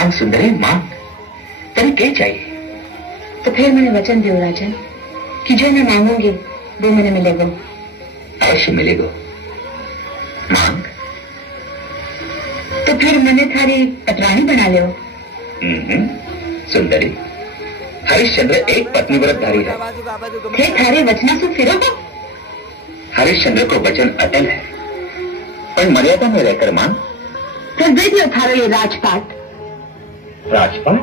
मांग सुंदरी मांग, तभी क्या चाहिए? तो फिर मैंने वचन दियो राजन कि जो मैं मांगूंगी वो मैंने मिलेगा। अवश्य मिलेगा। मांग। तो फिर मैंने थारी पटरानी बना लियो। सुंदरी, हरिश्चंद्र एक पत्नी व्रतधारी है। थे थारे वचना से फिरो। हरिश्चंद्र को वचन अटल है, पर मर्यादा में रहकर मांग। फिर दे दियो थारो ये राजपाट। राजपाट?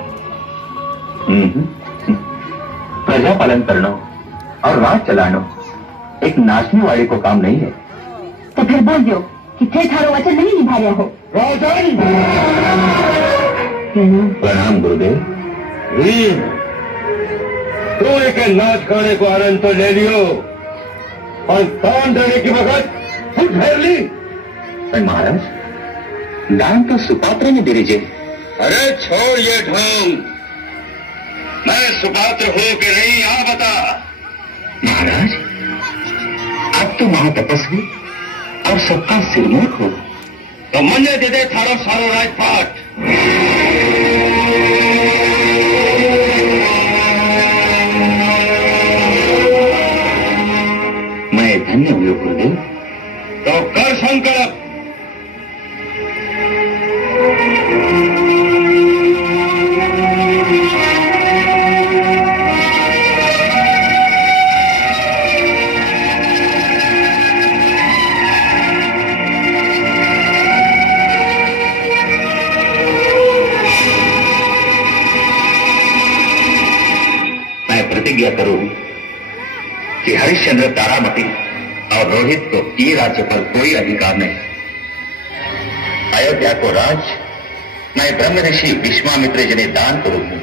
प्रजा पालन करना और राज चलाना एक नाचने वाले को काम नहीं है। तो फिर बोल दो कि थे थारो वचन नहीं निभा रहा हो। राजन! प्रणाम गुरुदेव। तू एक नाच खाने को आनंद तो ले लियो और दान देने की वक्त खुद ठहर ली। महाराज, दान तो सुपात्र ने दे दीजिए। अरे छोड़ ये ढोंग, मैं सुपात्र हूं कि नहीं यहां बता। महाराज, आप तो महातपस्वी और सबका सिरमौर हो। तो मन्ने दे दे थारो सारो राजपाट। मैं धन्य हुए गुरुदेव। तो कर संकल्प। प्रतिज्ञा करूं कि हरिश्चंद्र, तारामती और रोहित को ये राज्य पर कोई अधिकार नहीं। अयोध्या को राज मैं ब्रह्म ऋषि विश्वामित्र जी ने दान करूंगा।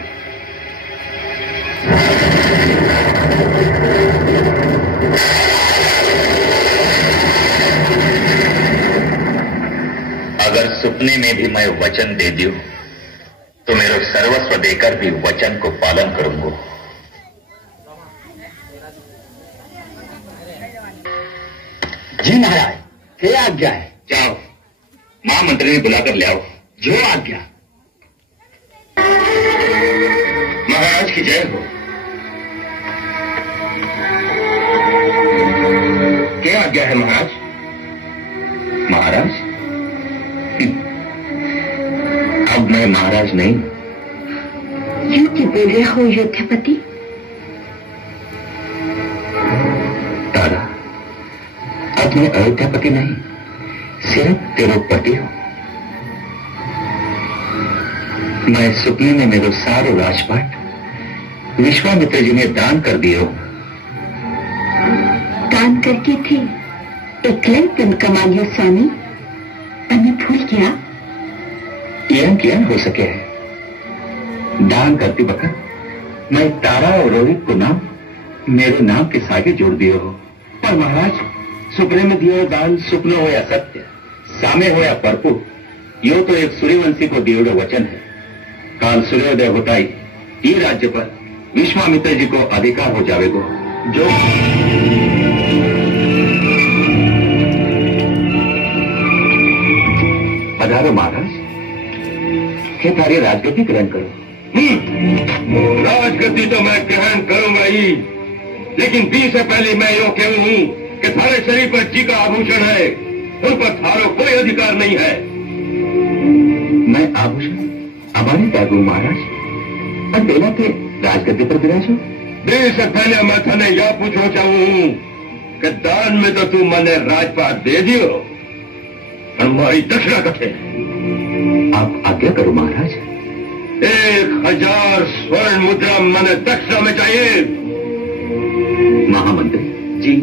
अगर सपने में भी मैं वचन दे दूं तो मेरा सर्वस्व देकर भी वचन को पालन करूंगा। जी महाराज, क्या आज्ञा है? जाओ, महामंत्री ने बुलाकर ले आओ। जो आज्ञा। महाराज की जय हो। क्या आज्ञा है महाराज? महाराज? अब मैं महाराज नहीं। यूं क्यों बोल रहे हो योध्यापति? तारा, अब मैं अयोध्यापति नहीं, सिर्फ तेरा पति हूं। मैं सपने में मेरे सारो राजपाट विश्वामित्र जी ने दान कर दियो। दान करके थी एकलन तुम कमा लियो स्वामी, और मैं भूल गया। यह क्या हो सके है? दान करती वक्त मैं तारा और रोहित को नाम मेरे नाम के सागे जोड़ दियो हो। पर महाराज, सुपने में दियो दान सुपनो हो या सत्य, सामे हो या परपु, यो तो एक सूर्यवंशी को दियोड़ वचन है। काल सूर्योदय होता ही ये राज्य पर विश्वामित्र जी को अधिकार हो जावेगो। जो पधारो महाराज, हे थारी राजगद्दी ग्रहण करो। राजगद्दी तो मैं ग्रहण करूंगा ही, लेकिन दी से पहले मैं यो कहूं कि थारे शरीर पर जी का आभूषण है, उन पर थारो कोई अधिकार नहीं है। मैं आभूषण हमारे त्यागू महाराज, और बेला के राजगद्दी पर विराजो। दे से पहले मैं थाने यह पूछो चाहूं कि दान में तो तू मने राजपाट दे दियो, हमारी दक्षिणा कथे। आप आज्ञा करो महाराज। 1000 स्वर्ण मुद्रा मने दक्षिणा में चाहिए। महामंत्री जी,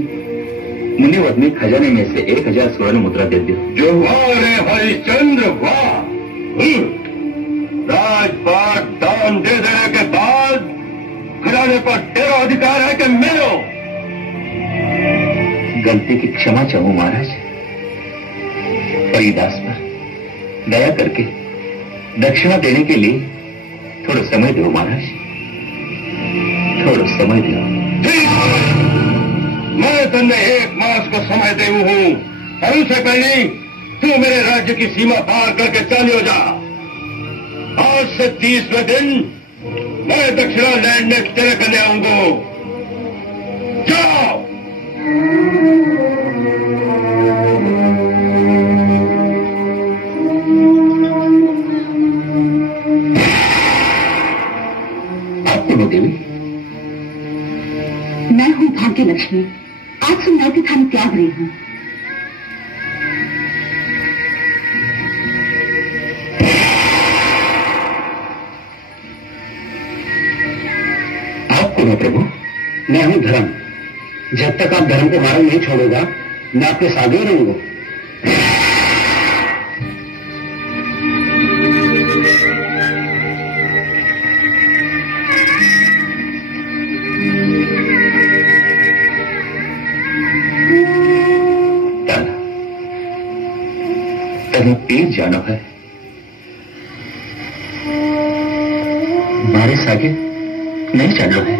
मुनिवत में खजाने में से 1000 स्वर्ण मुद्रा दे दो। जो वाह रे हरिश्चंद्र वाह। राजपाट दान दे देने के बाद खजाने पर तेरा अधिकार है कि मेरो? गलती की क्षमा चाहूं महाराज, परिदास पर दया करके दक्षिणा देने के लिए थोड़ा समय दो महाराज, थोड़ा समय दो। मैं तुमने 1 मास को समय दे हूं, और उससे पहले तू मेरे राज्य की सीमा पार करके चलियो जा। आज से 30वें दिन मैं दक्षिणा लैंड में तेरे करने आऊंगा। जाओ। आप कौन हो देवी? मैं हूं भाग्य लक्ष्मी। आज सुमनावती थाने त्याग रही हूं। आप कौन हो प्रभु? मैं हूं धर्म। जब तक आप धर्म को मालूम नहीं छोड़ोगा, मैं आपके साथ ही रहूंगा। तने पीर जाना है। मारे सागे नहीं जाना है।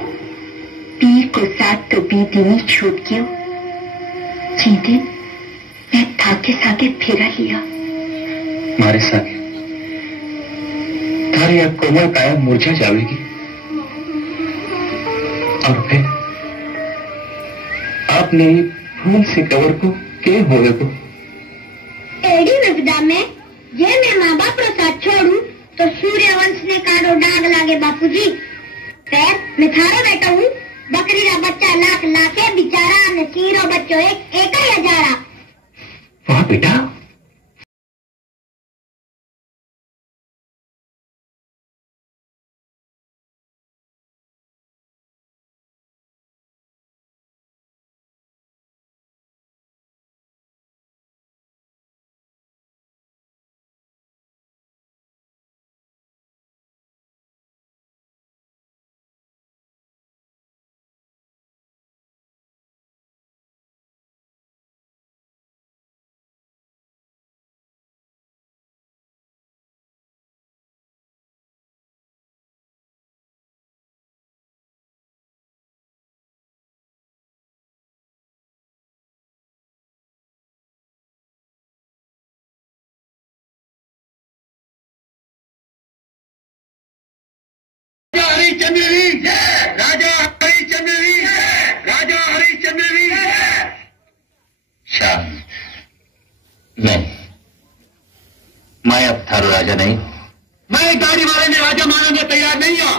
पीर को साथ तो बीती छूट क्यों? जीते मैं थाके सागे फेरा लिया। मारे सागे थारी यह कोमल काया मुरझा जाएगी और फिर आपने फूल से कवर को के होए को एडी विपदा में जे मैं माँ बाप रो साथ छोड़ू तो सूर्यवंश ने काडो डाग लागे बापूजी। खैर मैं थारो बेटा हूँ। बकरी रा बच्चा लाख लाखे बिचारा ने सीरो बच्चो एक ही हजारा। वाह बेटा। हरिश्चंद्र वीर जय। राजा हरिश्चंद्र वीर जय। राजा हरिश्चंद्र वीर जय। शांत। नहीं, मैं अब थारो राजा नहीं। मैं गाड़ी वाले ने राजा मानने में तैयार नहीं हूं।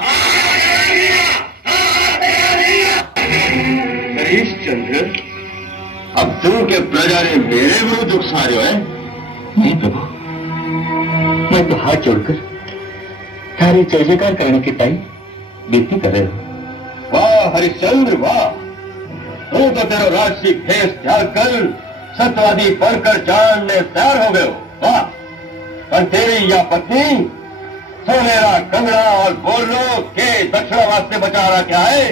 हरिश्चंद्र, अब तू के प्रजा ने मेरे विरुद्ध उकसारे है। नहीं प्रभु, मैं तो हाथ जोड़कर थारे जय जयकार करने के ताई विनती कर रहे हो। वाह हरिश्चंद्र वाह। तू तो तेरा राजसी भेष त्याग कर सत्यवादी बनकर जानने तैयार हो गए हो। वाह। पर तेरी या पत्नी सोनेरा कंगड़ा और बोल लो के दक्षिणा वास्ते बचा रहा क्या है?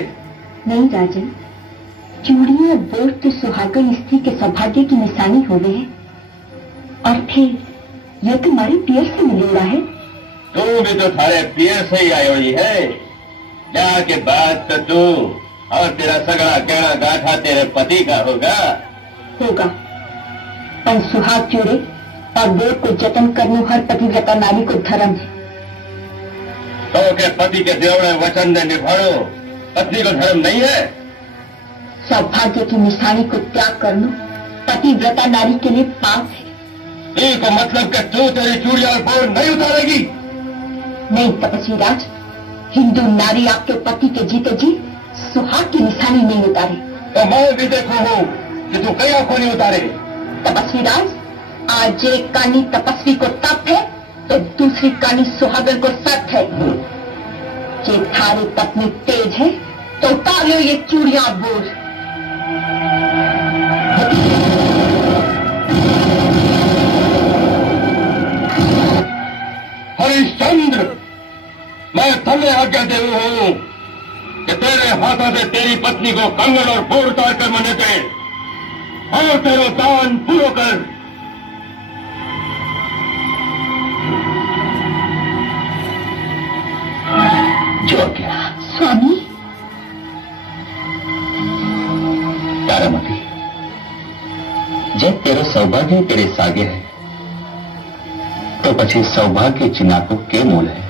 नहीं राजन, चूड़ियां बोल तो सुहागन स्त्री के सौभाग्य की निशानी हो गए है। और फिर यह तुम्हारे पियर से मिलेगा है। तू भी तो थारे पियर से ही आई हुई है। ब्याह के बाद तो तू और तेरा सगड़ा गहना गांठा तेरे पति का होगा। पर सुहाग जोड़े और बोर को जतन करने हर पतिव्रता नारी को धर्म है। तो के पति के देवड़े वचन ने निभाड़ो पत्नी को धर्म नहीं है? सौभाग्य की निशानी को त्याग करना पतिव्रता नारी के लिए पाप है। ये को मतलब कि तू तेरी चूड़ियां और बोर नहीं उतारेगी? नहीं तपस्वी राज, हिंदू नारी आपके पति के जीते जी सुहाग की निशानी नहीं उतारे। तो मैं भी देखू हूँ कि तू कई आंखों नहीं उतारे। तपस्वी राज, आज एक कानी तपस्वी को तप है तो दूसरी कानी सुहागन को सत है। जे थारी पत्नी तेज है तो उतार लो ये चूड़ियां बोझ। हरिश्चंद्र, मैं तुम्हें आज्ञा दे हूं कि तेरे हाथों से तेरी पत्नी को कंगन और बोर उतार कर मने दे और तेरा दान पूरा कर। जो क्या स्वामी, तारामती, जब तेरो सौभाग्य तेरे सागे है तो પછી सौभाग्य चिन्हा को के मूल है।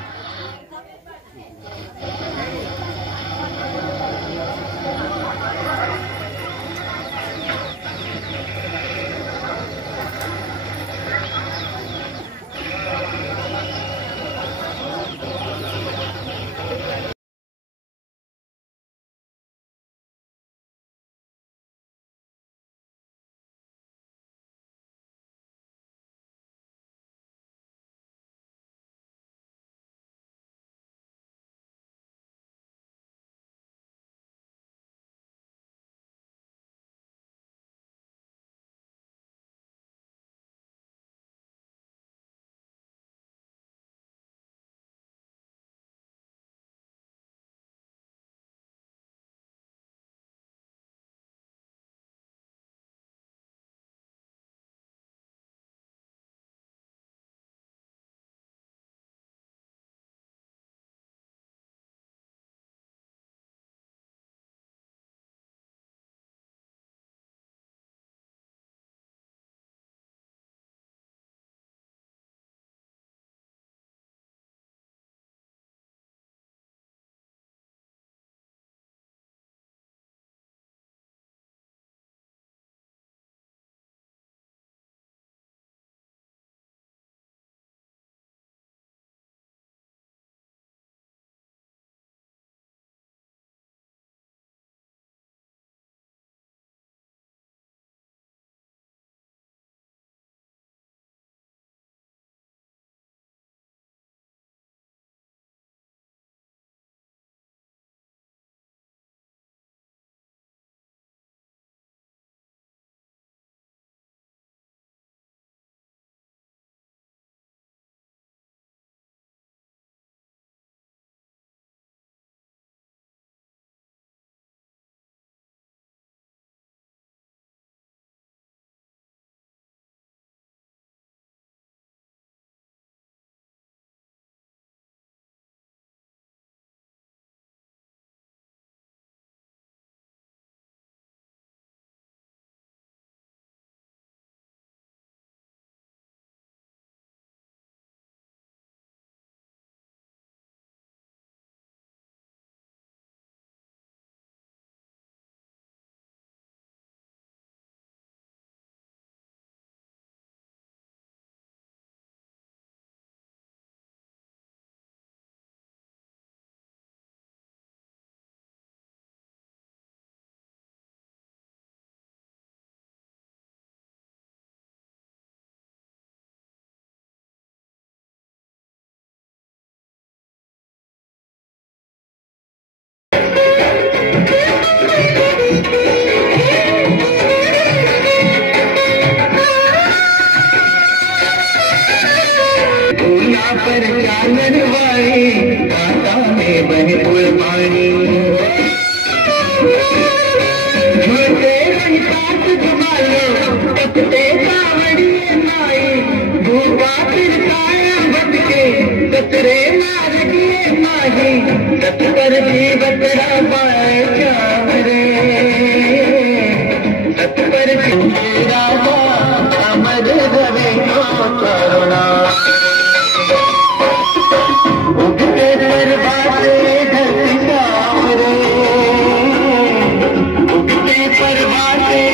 पर चांदन वाली कांटा में बहे पानी झूठे रंग साथ घुमालो तपते कावड़िए माई भूपा फिर काया बच के कतरे मार दिए माही तत पर भी बतरा पाए चावरे तत पर मेरा अमर रवे को करुणा उगते परवासे धरती सामरे उगते परवासे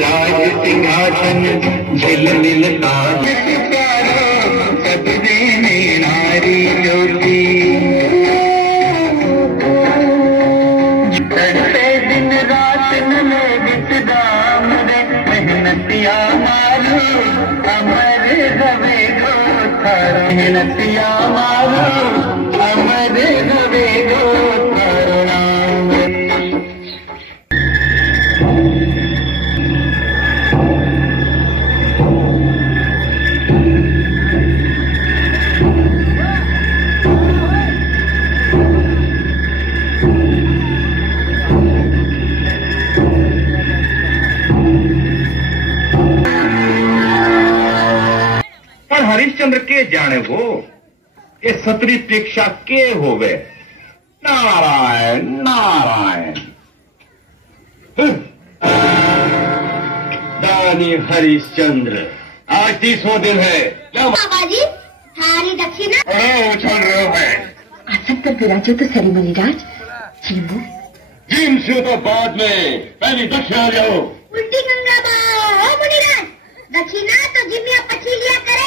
राज सिंहासन झिलमिल ताज सब देने नारी ज्योति करते दिन रात न बित दाम रे मेहनतिया मारो अमर रवे को थारो मेहनतिया मारो अमर रवे को थारो नाम हरिश्चंद्र के जाने वो ये सतरी प्रेक्षा के होवे नारायण नारायण दानी हरिश्चंद्र आज 30वां दिन है क्या बाबा जी थारी दक्षिणा उछल रहे हो है आसन पर विराजे तो सेरेमनी राज जीमो जिम से तो बाद में पहली दक्षिणा जाओ उल्टी गंगा बाओ मुनिराज दक्षिणा तो जिमिया पची लिया करे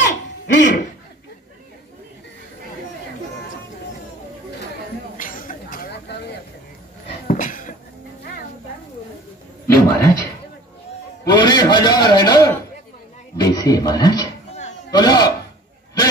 लो महाराज पूरी 1000 है ना वैसे महाराज तो ला दे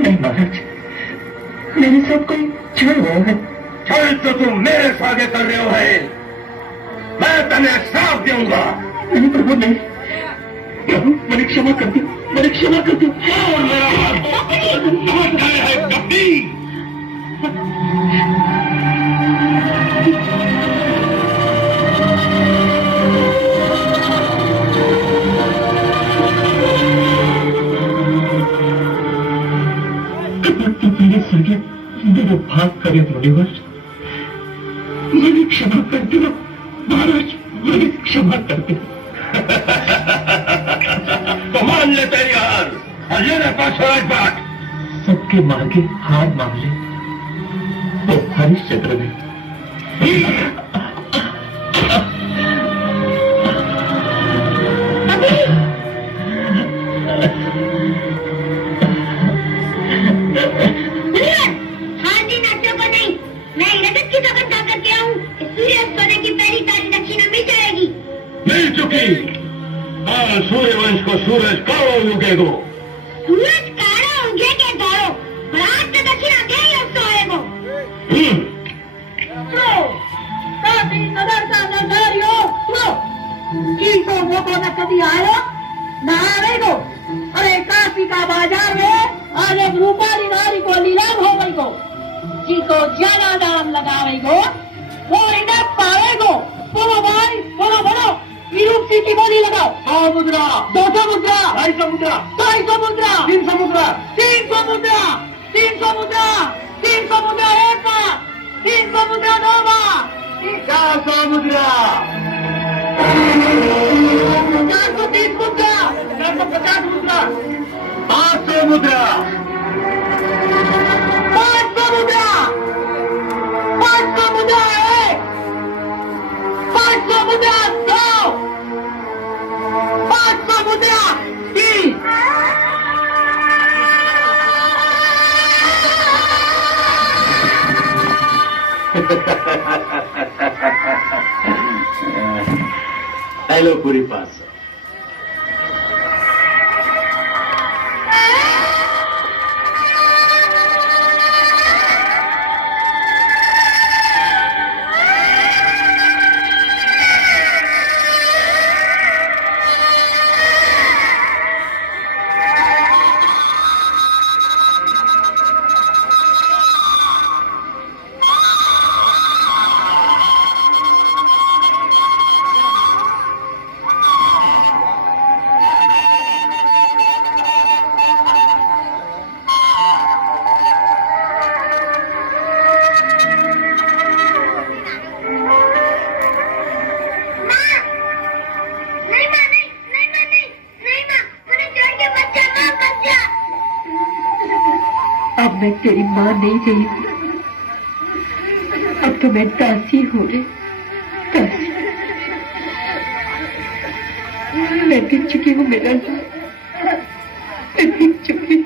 नहीं महाराज मेरे साथ कोई छल हुआ है छल तो तुम मेरे आगे कर रहे हो है मैं तुम्हें श्राप दूंगा नहीं प्रभु नहीं प्रभु मेरी क्षमा कर दो मेरी क्षमा कर दो और मेरा हाथ है कभी मेरे भाग करे मुनिवर मेरी क्षमा कर दो महाराज मेरी क्षमा कर दो तो मान ले तेरी हार और ये ना पास बात सबके मांगे हार मांग ले तो हरिश्चंद्र ने मिल चुकी। सूर्यवंश को सूरज कब उगेगा? सूरज काढ़ो उगे के दौड़ो रात के दक्षिणा दे ही अब सोएगो लो काफी कदर का नजरियो लो की तो वो को न कभी आयो ना आवेगो। अरे काफी का बाजार में आज एक रूपाली नारी को नीलाम हो गई को जी को ज्यादा दाम लगावेगो वो इन्हें पावेगो। बोलो भाई बोलो बोलो रूपसी की बोली लगाओ। 100 मुद्रा 200 मुद्रा 250 मुद्रा 250 मुद्रा 300 मुद्रा 300 मुद्रा 300 मुद्रा 300 मुद्रा एक बार 300 मुद्रा दो बार 400 मुद्रा 430 मुद्रा 450 मुद्रा 500 मुद्रा 500 मुद्रा 500 मुद्रा 500 मुद्रा 100 500 मुद्रा 3 हेलो पूरी पास मैं तेरी माँ नहीं रही, अब तो मैं दासी हो रही, दासी। मैं गिर चुकी हूँ मेरा लाल, मैं गिर चुकी।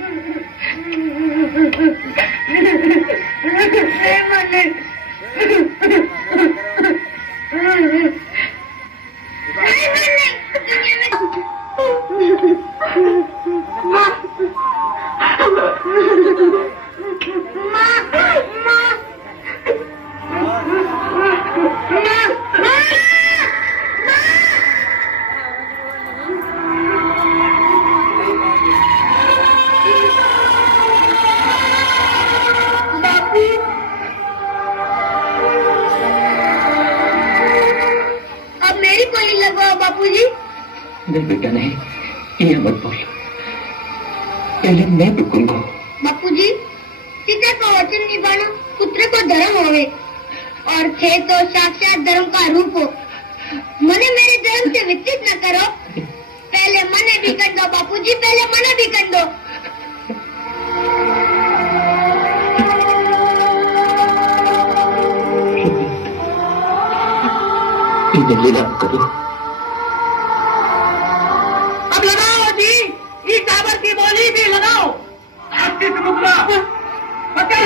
नहीं बेटा नहीं, ये मत बोल, पहले मैं रुकूंगा। बापूजी, पिता का वचन निभाना पुत्र को धर्म होवे और थे तो साक्षात धर्म का रूप हो। मने मेरे धर्म से विचलित न करो, पहले मने भी कर दो बापूजी, पहले मने भी कर दो। इधर ले जाओ करो। बोली भी लगाओ, आपकी मुद्रा मुद्रा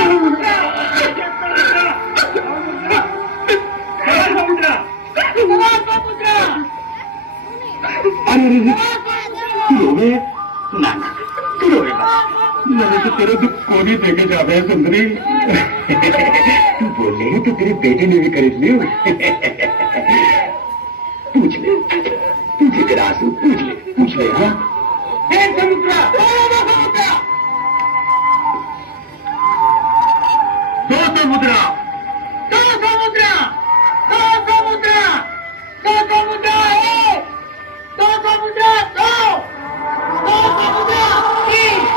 रोवे ना ना तू रोएगा, मैंने तो तेरे दुख को नहीं देखे जावे है सुंदरी। तू बोले तो तेरे बेटे ने भी खरीद लियो। पूछ ले, तुझे तेरा आंसू पूछ ले हाँ। 100 मुद्रा 200 मुद्रा 200 मुद्रा 200 मुद्रा 200 मुद्रा 200 मुद्रा 100 200 मुद्रा 3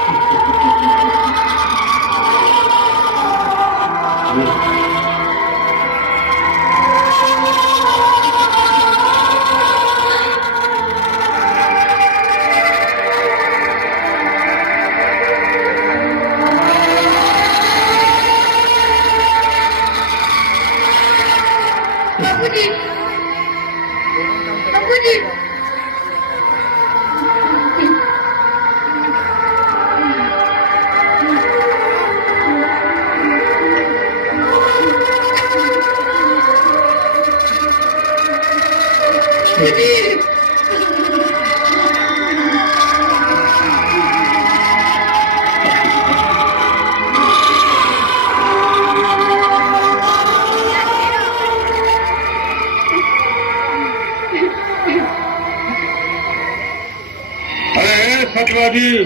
बाजी,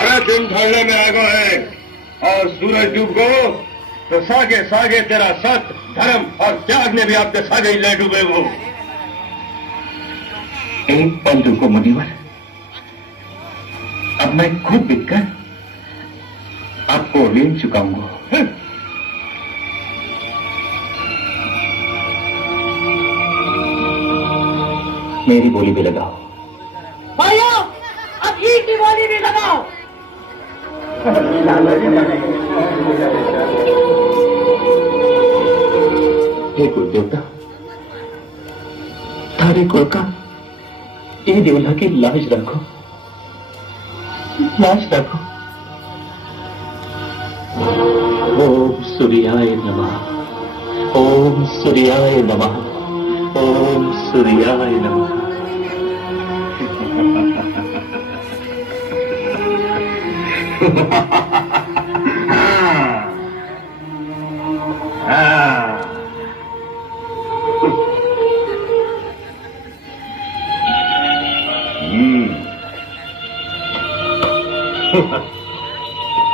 अरे दिन ढलने में आ गया है और सूरज डूब गो तो सागे सागे तेरा सत्य, धर्म और त्याग ने भी आपके सागे ही ले डूबे वो। एक पल रुको मुनिवर, अब मैं खुद बिककर आपको ऋण चुकाऊंगा। मेरी बोली भी लगाओ भाइयों, अब ही की बोली भी लगाओ। हे कुल देवता, थारे कुल का ये देवला की लाज रखो, लाज रखो। ओम सूर्याय नमः, ओम सूर्याय नमः, ओम सूर्याय नमः।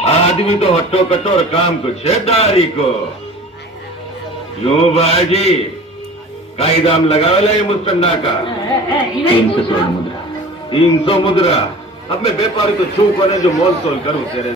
आदमी तो हट्टो कटोर काम को छेदारी को यूं बाजी काई दाम लगावेला ये मुस्टंडा का 300 स्वर्ण मुद्रा। 300 मुद्रा। अब मैं व्यापारी तो छू को जो मोल तोल करूं तेरे